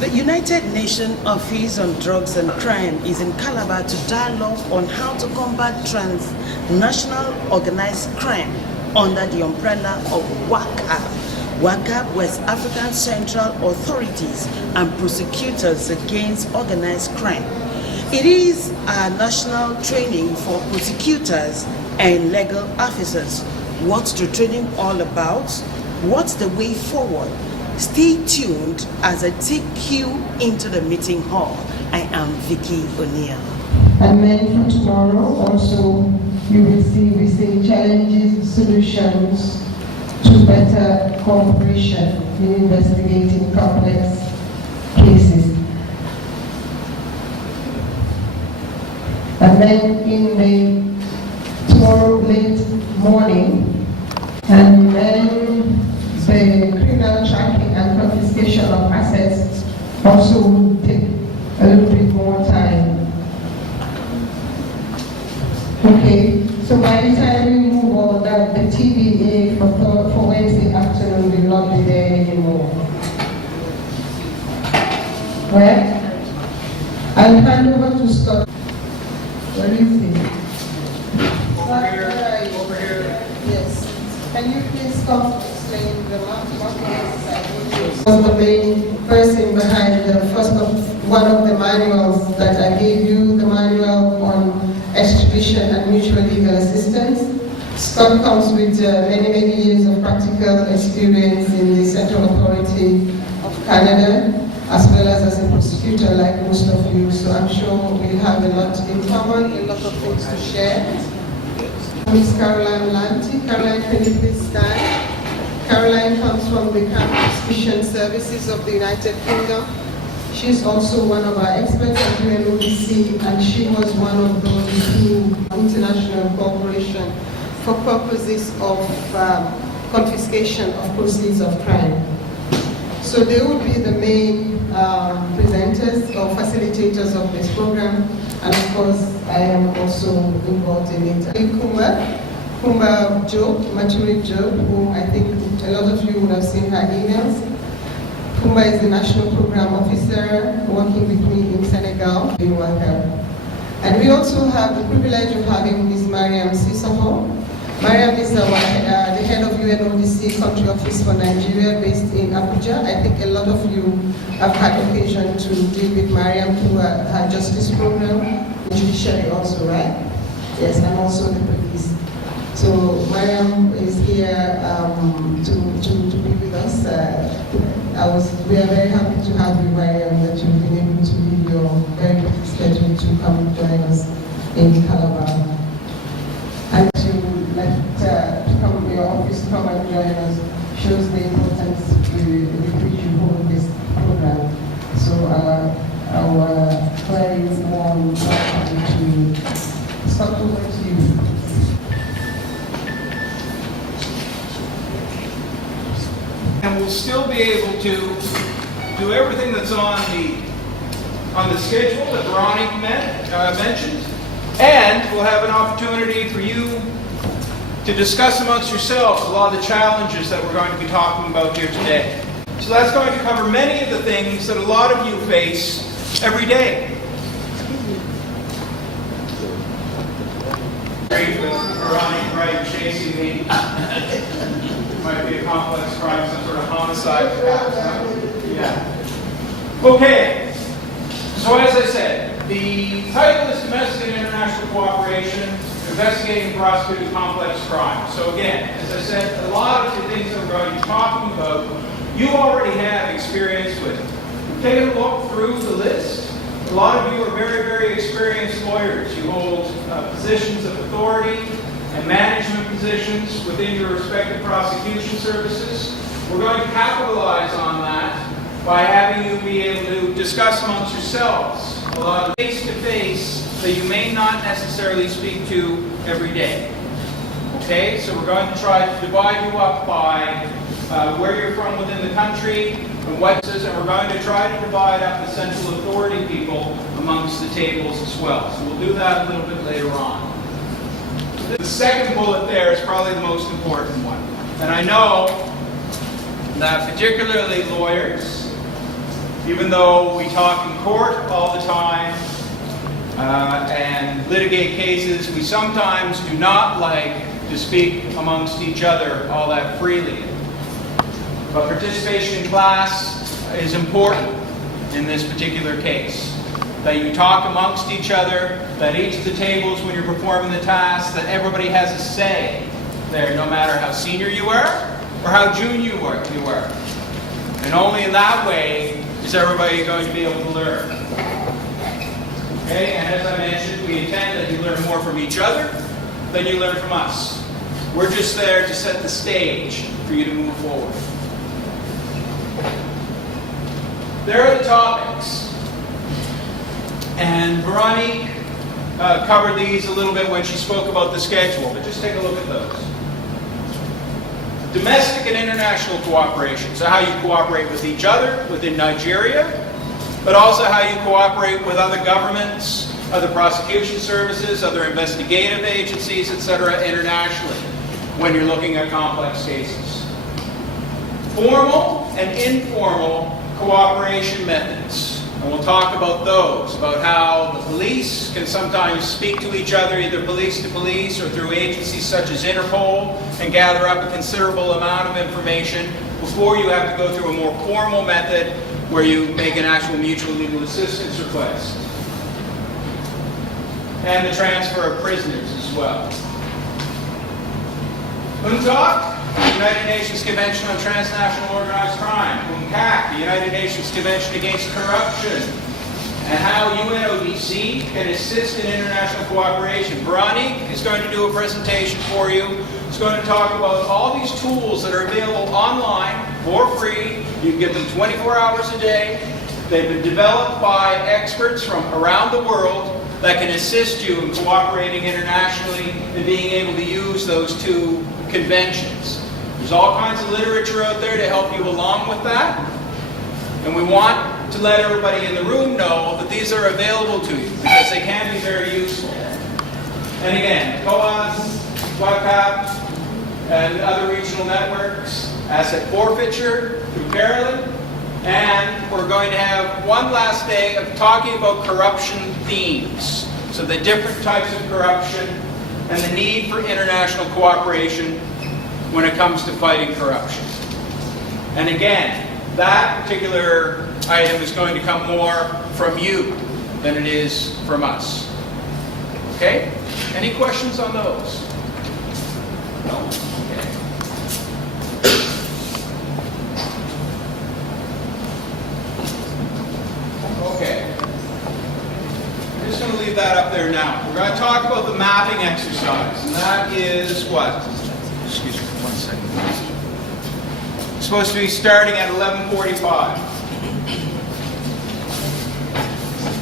The United Nations Office on Drugs and Crime is in Calabar to dialogue on how to combat transnational organized crime under the umbrella of Wacap. Wacap, West African Central Authorities and Prosecutors Against Organized Crime. It is a national training for prosecutors and legal officers. What's the training all about? What's the way forward? Stay tuned as I take you into the meeting hall. I am Vicky O'Neill. And then for tomorrow also you will see we say challenges, solutions to better cooperation in investigating complex cases. And then in the tomorrow late morning, and then the criminal tracking and confiscation of assets also will take a little bit more time. Okay, so by the time we move on, that the TBA for Wednesday afternoon will not be there anymore. Right? I'll hand over to Scott. What do you think? Over here. Yes. Can you please come to explain the marketing exercise? Was the main person behind one of the manuals that I gave you, the manual on extradition and mutual legal assistance. Scott comes with many years of practical experience in the Central Authority of Canada, as well as a prosecutor like most of you. So I'm sure we'll have a lot in common, a lot of things to share. Miss Caroline Lanty. Caroline, can you please stand? Caroline comes from the Prosecution Services of the United Kingdom. She's also one of our experts at unodc, and she was one of those who international cooperation for purposes of confiscation of proceeds of crime. So they will be the main presenters or facilitators of this program, and of course I am also involved in it. Kumba Job, Maturid Job, who I think a lot of you would have seen her emails. Kumba is the National Program Officer working with me in Senegal, in Wacap. And we also have the privilege of having Ms. Mariam Sissoko. Mariam is the head of unodc Country Office for Nigeria based in Abuja. I think a lot of you have had occasion to deal with Mariam through her justice program, judiciary also, right? Yes, and also the police. So Mariam is here to be with us. We are very happy to have you, Mariam, that you've been able to leave your very busy schedule to come and join us in Calabar. And to come to your office, come and join us, shows the importance with which you hold this program. So our very warm welcome to Scott, over to you. And we'll still be able to do everything that's on the schedule that Ronnie mentioned, and we'll have an opportunity for you to discuss amongst yourselves a lot of the challenges that we're going to be talking about here today. So that's going to cover many of the things that a lot of you face every day. Great with Ronnie right chasing me. Might be a complex crime, some sort of homicide perhaps. Yeah. Okay. So as I said, the title is Domestic and International Cooperation, Investigating and Prosecuting Complex Crime. So again, as I said, a lot of the things that we're going to be talking about, you already have experience with. Take a look through the list. A lot of you are very experienced lawyers. You hold positions of authority and management positions within your respective prosecution services. We're going to capitalize on that by having you be able to discuss amongst yourselves a lot of face-to-face that you may not necessarily speak to every day. Okay, so we're going to try to divide you up by where you're from within the country and what it is, and we're going to try to divide up the central authority people amongst the tables as well. So we'll do that a little bit later on. The second bullet there is probably the most important one. And I know that particularly lawyers Even though we talk in court all the time and litigate cases, we sometimes do not like to speak amongst each other all that freely. But participation in class is important in this particular case. That you talk amongst each other, that each of the tables when you're performing the task, that everybody has a say there, no matter how senior you are or how junior you are. And only in that way is everybody going to be able to learn. Okay, and as I mentioned, we intend that you learn more from each other than you learn from us. We're just there to set the stage for you to move forward. There are the topics. And Veronique covered these a little bit when she spoke about the schedule, but just take a look at those. Domestic and international cooperation, so how you cooperate with each other within Nigeria, but also how you cooperate with other governments, other prosecution services, other investigative agencies, etc. internationally when you're looking at complex cases. Formal and informal cooperation methods. And we'll talk about those, about how the police can sometimes speak to each other, either police to police or through agencies such as Interpol, and gather up a considerable amount of information before you have to go through a more formal method where you make an actual mutual legal assistance request. And the transfer of prisoners as well. UNODC, the United Nations Convention on Transnational Organized Crime. Wacap, the United Nations Convention Against Corruption. And how unodc can assist in international cooperation. Veronique is going to do a presentation for you. It's going to talk about all these tools that are available online for free. You can get them 24 hours a day. They've been developed by experts from around the world that can assist you in cooperating internationally and being able to use those two conventions. There's all kinds of literature out there to help you along with that. And we want to let everybody in the room know that these are available to you because they can be very useful. And again, COAS, Wacap, and other regional networks, asset forfeiture through Carolyn. And we're going to have one last day of talking about corruption themes. So the different types of corruption and the need for international cooperation when it comes to fighting corruption. And again, that particular item is going to come more from you than it is from us. Okay? Any questions on those? No? Okay. Okay. I'm just going to leave that up there now. We're going to talk about the mapping exercise, and that is what? Excuse me, 1 second, please. It's supposed to be starting at 11:45.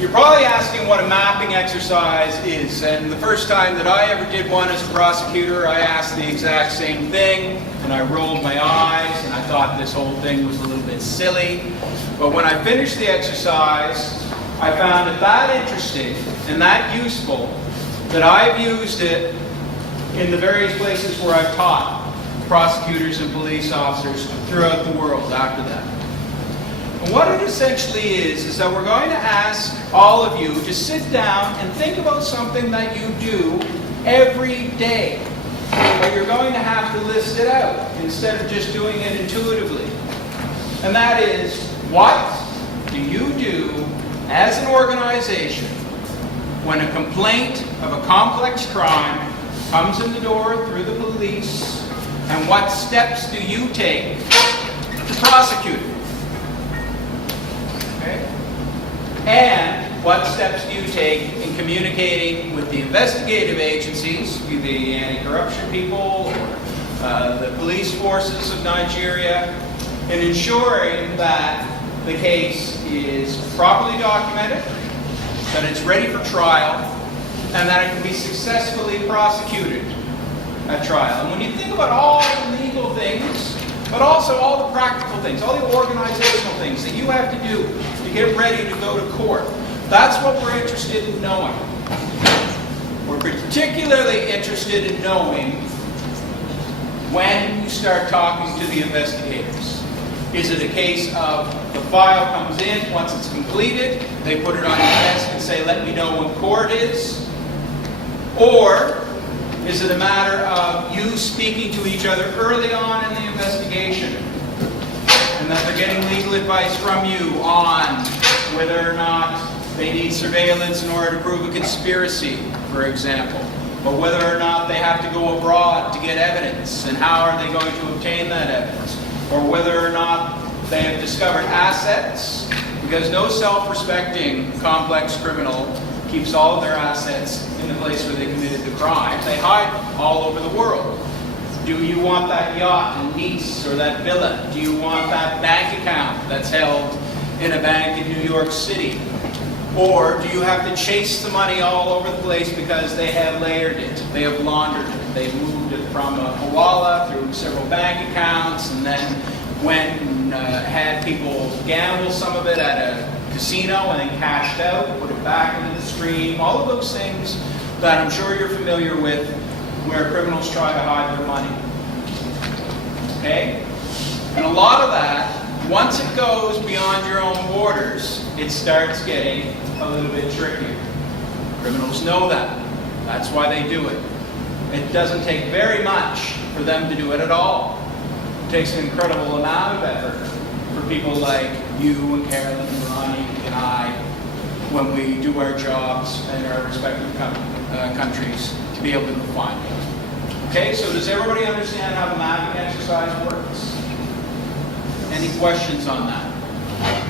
You're probably asking what a mapping exercise is, and the first time that I ever did one as a prosecutor, I asked the exact same thing, and I rolled my eyes, and I thought this whole thing was a little bit silly. But when I finished the exercise, I found it that interesting and that useful that I've used it in the various places where I've taught prosecutors and police officers throughout the world after that. And what it essentially is that we're going to ask all of you to sit down and think about something that you do every day. But you're going to have to list it out instead of just doing it intuitively. And that is, what do you do as an organization when a complaint of a complex crime comes in the door through the police, and what steps do you take to prosecute it? Okay? And what steps do you take in communicating with the investigative agencies, be the anti-corruption people or the police forces of Nigeria, in ensuring that the case is properly documented, that it's ready for trial, and that it can be successfully prosecuted at trial. And when you think about all the legal things, but also all the practical things, all the organizational things that you have to do to get ready to go to court, that's what we're interested in knowing. We're particularly interested in knowing when you start talking to the investigators. Is it a case of the file comes in, once it's completed, they put it on your desk and say, let me know when court is? Or is it a matter of you speaking to each other early on in the investigation, and that they're getting legal advice from you on whether or not they need surveillance in order to prove a conspiracy, for example, or whether or not they have to go abroad to get evidence, and how are they going to obtain that evidence, or whether or not they have discovered assets, because no self-respecting complex criminal keeps all of their assets in the place where they committed the crime. They hide all over the world. Do you want that yacht in Nice or that villa? Do you want that bank account that's held in a bank in New York City? Or do you have to chase the money all over the place because they have layered it, they have laundered it, they moved it from a hawala through several bank accounts, and then went and had people gamble some of it at a casino and then cashed out, put it back into the stream, all of those things that I'm sure you're familiar with, where criminals try to hide their money. Okay? And a lot of that, once it goes beyond your own borders, it starts getting a little bit trickier. Criminals know that. That's why they do it. It doesn't take very much for them to do it at all. It takes an incredible amount of effort for people like you and Carolyn and Ronnie and I, when we do our jobs in our respective countries, to be able to find it. Okay, so does everybody understand how the mapping exercise works? Any questions on that?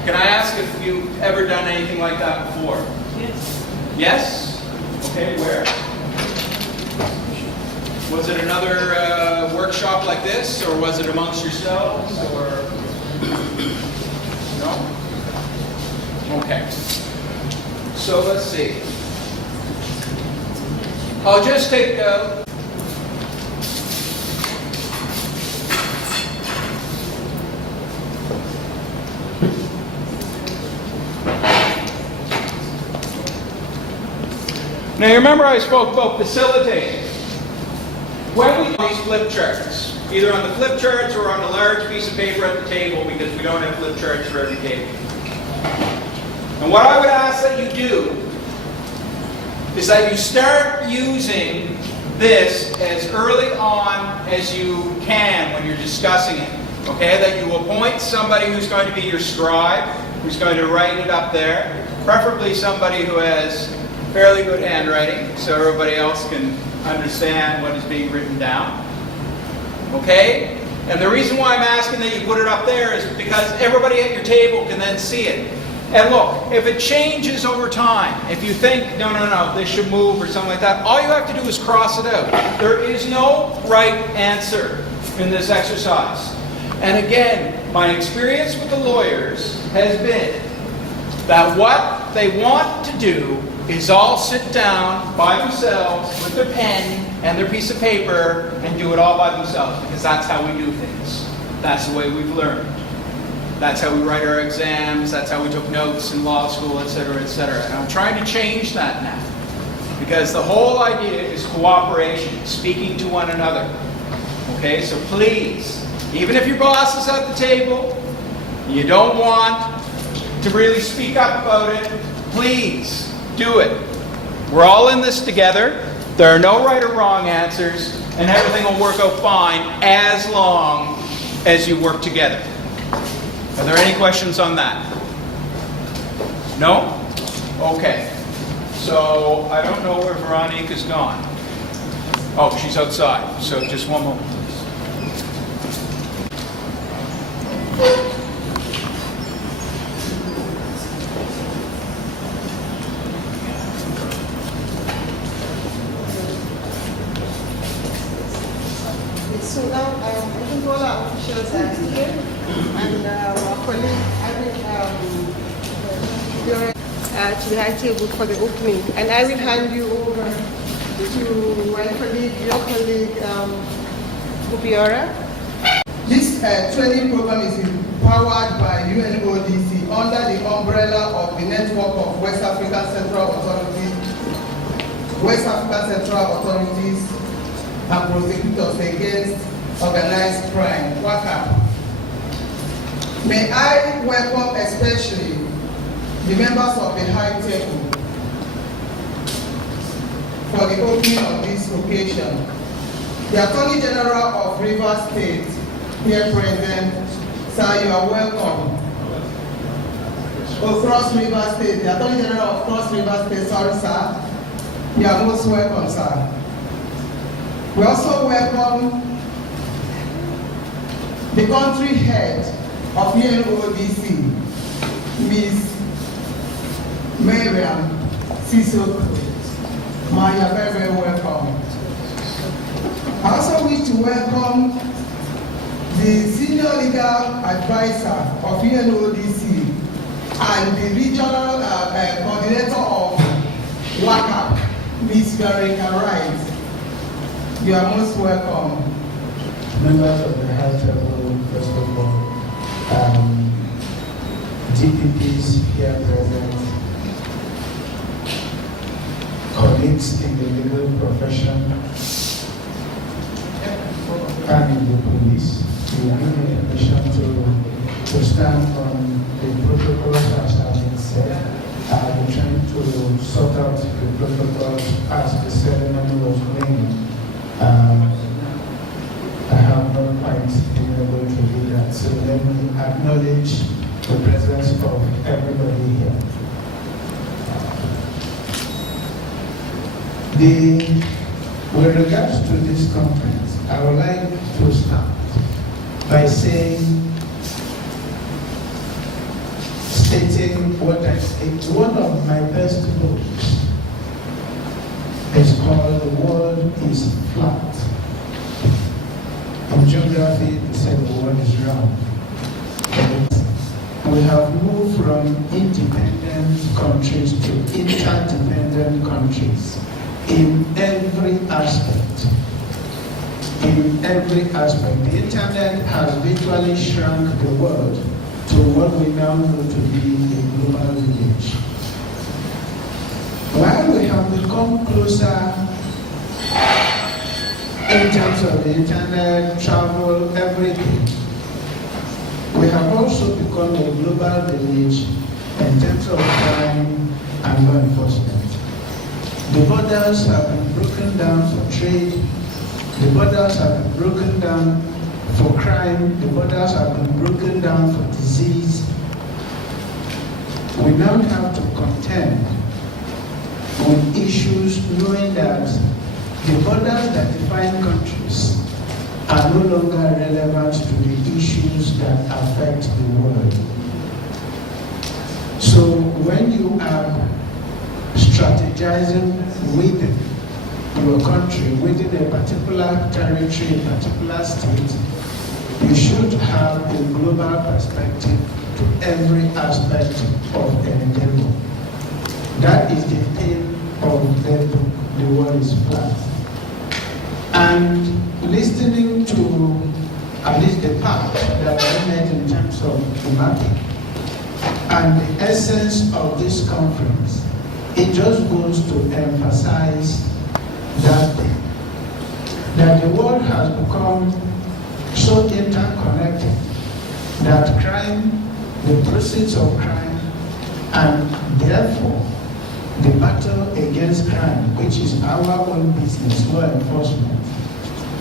Can I ask if you've ever done anything like that before? Yes. Yes? Okay, where? Was it another workshop like this, or was it amongst yourselves, or? No? Okay. So let's see. I'll just take now you remember I spoke about facilitating. When we do these flip charts, either on the flip charts or on a large piece of paper at the table, because we don't have flip charts for every table. And what I would ask that you do is that you start using this as early on as you can when you're discussing it. Okay, that you appoint somebody who's going to be your scribe, who's going to write it up there, preferably somebody who has fairly good handwriting, so everybody else can understand what is being written down. Okay? And the reason why I'm asking that you put it up there is because everybody at your table can then see it. And look, if it changes over time, if you think, no, this should move or something like that, all you have to do is cross it out. There is no right answer in this exercise. And again, my experience with the lawyers has been that what they want to do is all sit down by themselves with their pen and their piece of paper and do it all by themselves, because that's how we do things. That's the way we've learned. That's how we write our exams, that's how we took notes in law school, etc., etc. And I'm trying to change that now, because the whole idea is cooperation, speaking to one another. Okay, so please, even if your boss is at the table, you don't want to really speak up about it, please do it. We're all in this together. There are no right or wrong answers, and everything will work out fine as long as you work together. Are there any questions on that? No? Okay. So I don't know where Veronica's gone. Oh, she's outside. So just one moment, please. So now, I think all our officials are here, and our colleague, you're to the high table for the opening. And I will hand you over to my colleague, your colleague, Ubiora. This training program is powered by unodc under the umbrella of the network of West African Central Authorities and Prosecutors against Organized Crime, Wacap. May I welcome especially the members of the High Table for the opening of this occasion. The Attorney General of Rivers State, here present. Sir, you are welcome. Cross River State, the Attorney General of Cross River State, sorry sir. You are most welcome, sir. We also welcome the country head of unodc, Ms. Miriam Sissoko. Ma, you are very, very welcome. I also wish to welcome the senior legal advisor of unodc and the regional coordinator of Wacap, Ms. Veronica Wright. You are most welcome. Members of the High Table, first of all, DPPs here present, colleagues in the legal profession, and in the police, we will give me permission to stand on the protocols as has been said. I will try to sort out the protocols as the ceremony was going. I have not quite been able to do that, so let me acknowledge the presence of everybody here. With regards to this conference, I would like to start by stating what I think. One of my best books is called The World is Flat. In geography, they say the world is round. We have moved from independent countries to interdependent countries in every aspect. In every aspect. The internet has virtually shrunk the world to what we now know to be a global village. While we have become closer in terms of the internet, travel, everything, we have also become a global village in terms of crime and law enforcement. The borders have been broken down for trade, the borders have been broken down for crime, the borders have been broken down for disease. We now have to contend with issues knowing that the borders that define countries are no longer relevant to the issues that affect the world. So when you are strategizing within your country, within a particular territory, a particular state, you should have a global perspective to every aspect of an endeavor. That is the theme of the world is flat. And listening to at least the part that I made in terms of the mapping and the essence of this conference, it just goes to emphasize that thing, that the world has become so interconnected that crime, the proceeds of crime, and therefore the battle against crime, which is our own business, law enforcement,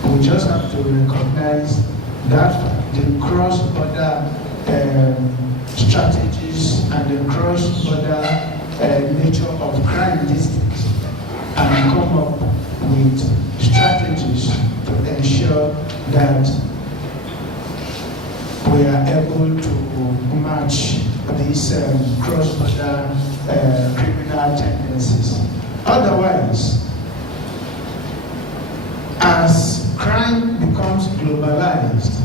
we just have to recognize that the cross-border strategies and the cross-border nature of crime these days, and come up with strategies to ensure that we are able to match these cross-border criminal tendencies. Otherwise, as crime becomes globalized,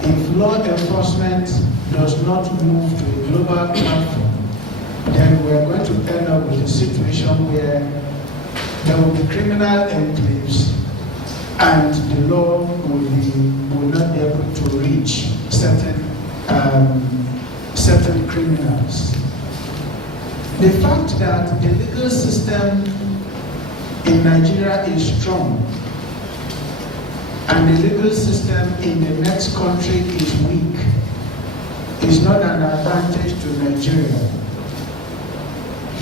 if law enforcement does not move to a global platform, then we are going to end up with a situation where there will be criminal enclaves and the law will not be able to reach certain criminals. The fact that the legal system in Nigeria is strong and the legal system in the next country is weak is not an advantage to Nigeria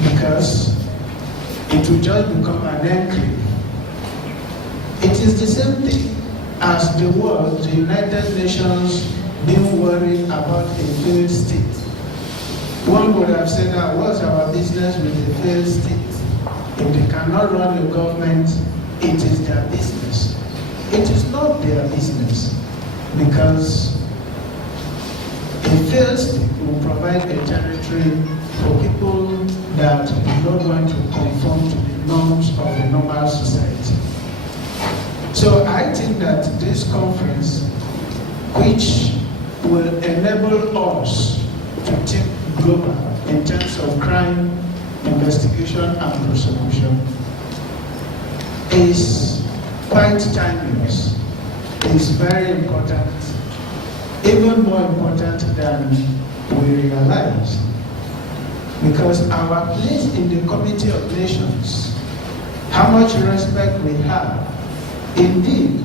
because it will just become an enclave. It is the same thing as the world, the United Nations, being worried about a failed state. One would have said that what's our business with a failed state? If they cannot run a government, it is their business. It is not their business because a failed state will provide a territory for people that do not want to conform to the norms of the normal society. So I think that this conference, which will enable us to think global in terms of crime, investigation, and prosecution, is quite timeless. It's very important, even more important than we realize, because our place in the Committee of Nations, how much respect we have, indeed,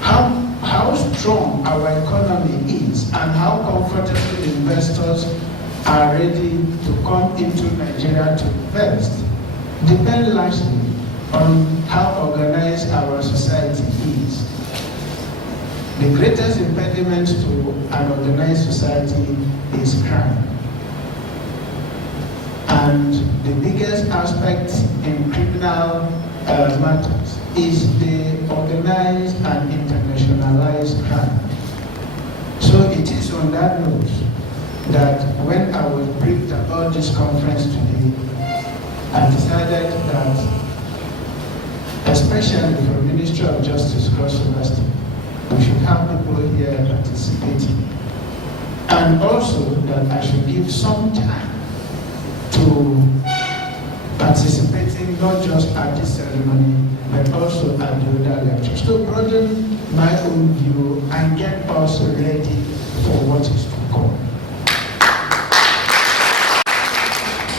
how strong our economy is, and how comfortable investors are ready to come into Nigeria to invest, depend largely on how organized our society is. The greatest impediment to an organized society is crime. And the biggest aspect in criminal matters is the organized and internationalized crime. So it is on that note that when I was briefed about this conference today, I decided that, especially for the Ministry of Justice Cross River State, we should have people here participating. And also that I should give some time to participating not just at this ceremony, but also at the other lectures. To broaden my own view and get us ready for what is to come.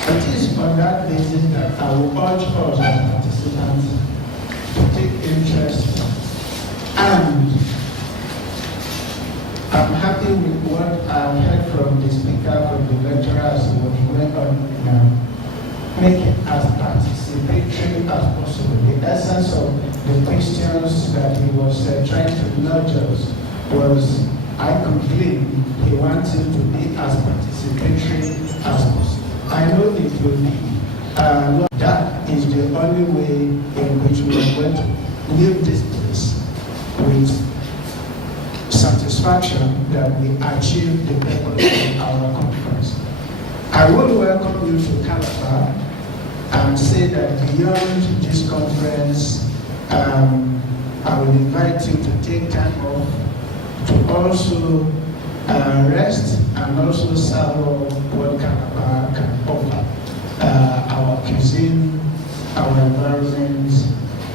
It is on that basis that I will urge us as participants to take interest, and I'm happy with what I've heard from the speaker, from the lecturers, what he went on now. Make it as participatory as possible. The essence of the questions that he was trying to nudge us was, I complain, he wants it to be as participatory as possible. I know it will be. That is the only way in which we are going to leave this place with satisfaction that we achieve the purpose of our conference. I would welcome you to Calabar and say that beyond this conference, I will invite you to take time off to also rest and also savor what Calabar can offer. Our cuisine, our environment,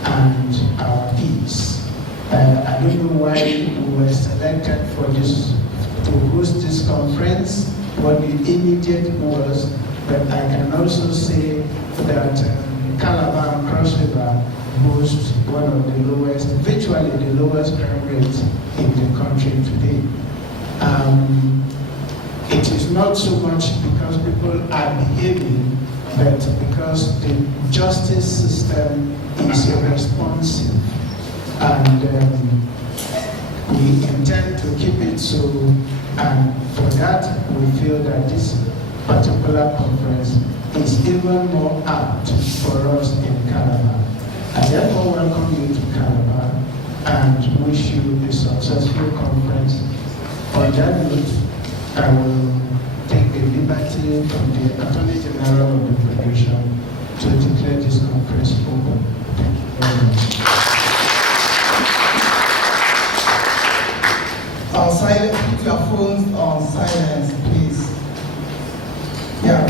and our peace. I don't know why we were selected for this, to host this conference, what the immediate was, but I can also say that Calabar and Cross River boast one of the lowest, virtually the lowest crime rates in the country today. It is not so much because people are behaving, but because the justice system is responsive. And we intend to keep it so, and for that we feel that this particular conference is even more apt for us in Calabar. I therefore welcome you to Calabar and wish you a successful conference. On that note, I will take the liberty from the Attorney General of the Federation to declare this conference open. Thank you very much. Put your phones on silence, please. Yeah.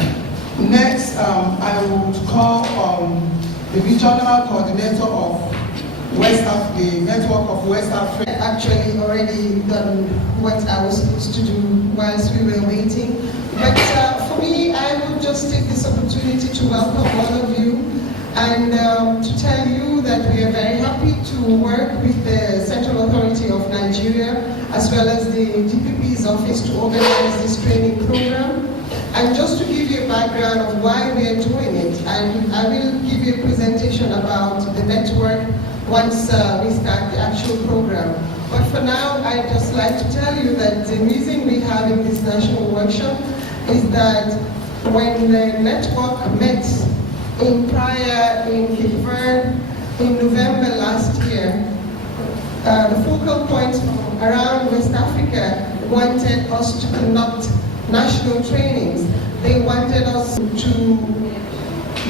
Next, I would call on the regional coordinator of the network of West Africa. Actually already done what I was supposed to do whilst we were waiting. But for me, I would just take this opportunity to welcome all of you and to tell you that we are very happy to work with the Central Authority of Nigeria as well as the GPP's office to organize this training program. And just to give you a background of why we are doing it, and I will give you a presentation about the network once we start the actual program. But for now, I'd just like to tell you that the reason we have in this national workshop is that when the network met in Cape Verde in November last year, the focal points from around West Africa wanted us to conduct national trainings. They wanted us to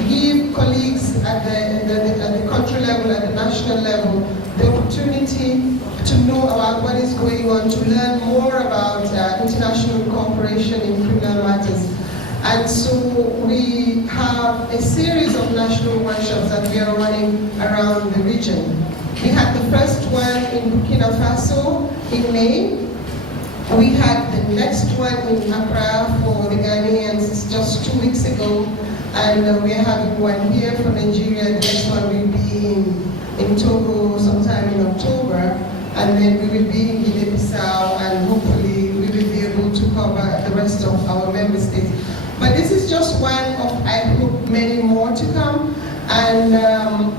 give colleagues at the country level, at the national level, the opportunity to know about what is going on, to learn more about international cooperation in criminal matters. And so we have a series of national workshops that we are running around the region. We had the first one in Burkina Faso in May. We had the next one in Accra for the Ghanaians just 2 weeks ago, and we are having one here for Nigeria. The next one will be in Togo sometime in October, and then we will be in Guinea-Bissau, and hopefully we will be able to cover the rest of our member states. But this is just one of, I hope, many more to come. And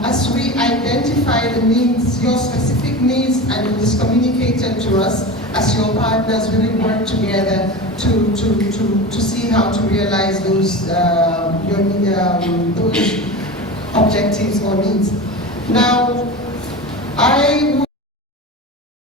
as we identify the needs, your specific needs, and it is communicated to us as your partners, we will work together to see how to realize those objectives or needs. Now, I